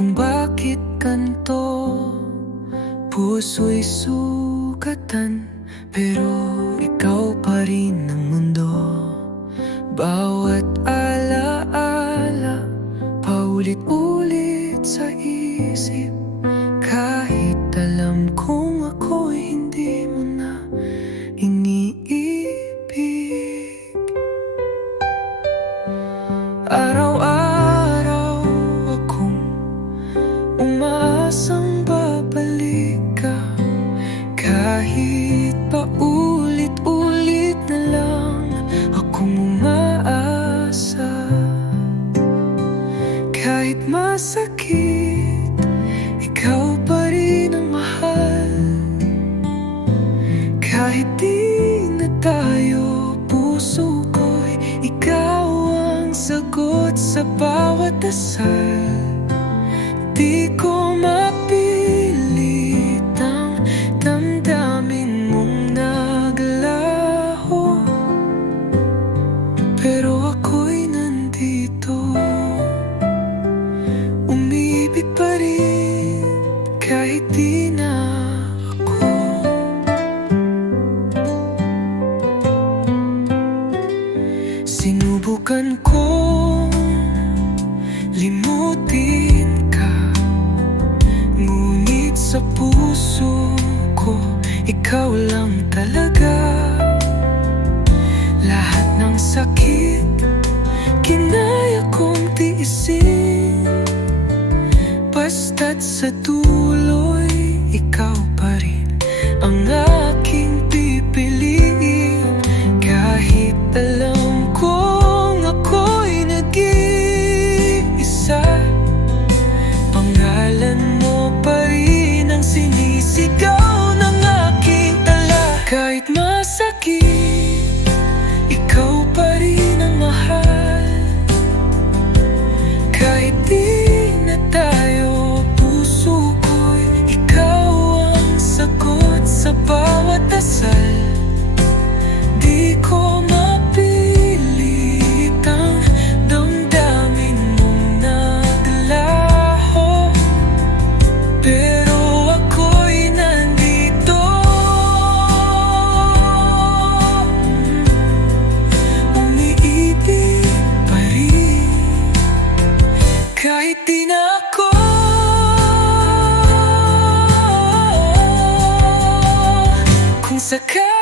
kung bakit ganto. Puso'y sugatan, pero ikaw pa rin ang mundo. Bawat alaala, paulit-ulit sa isip. Kahit alam kong ako'y hindi mo na iniibig. Araw-araw akong umaasang babalik ka. Kahit paulit-ulit na lang akong umaasa. Kahit masakit, ikaw pa rin ang mahal. Kahit di na tayo, puso ko'y ikaw ang sagot sa bawat dasal. Di ko mapilit ang damdamin mong naglaho, pero ako'y nandito, umibig pa rin kahit di na ako. Sinubukan kong limutin ka, ngunit sa puso ko, ikaw lang talaga. Lahat ng sakit, kinaya kong tiisin, basta't sa dulo'y ikaw pa rin ang aking pipiliin. Kahit alam kong ako'y nag-iisa, pangalan mo pa rin ang sinisigaw ng aking tala. Kahit masakit, ikaw pa rin ang mahal. Kahit di na tayo, puso ko'y ikaw ang sagot sa bawat dasal. Di ko mapilit ang damdamin mong naglaho, pero ako'y nandito, umiibig pa rin kahit di na ako. Kung sakali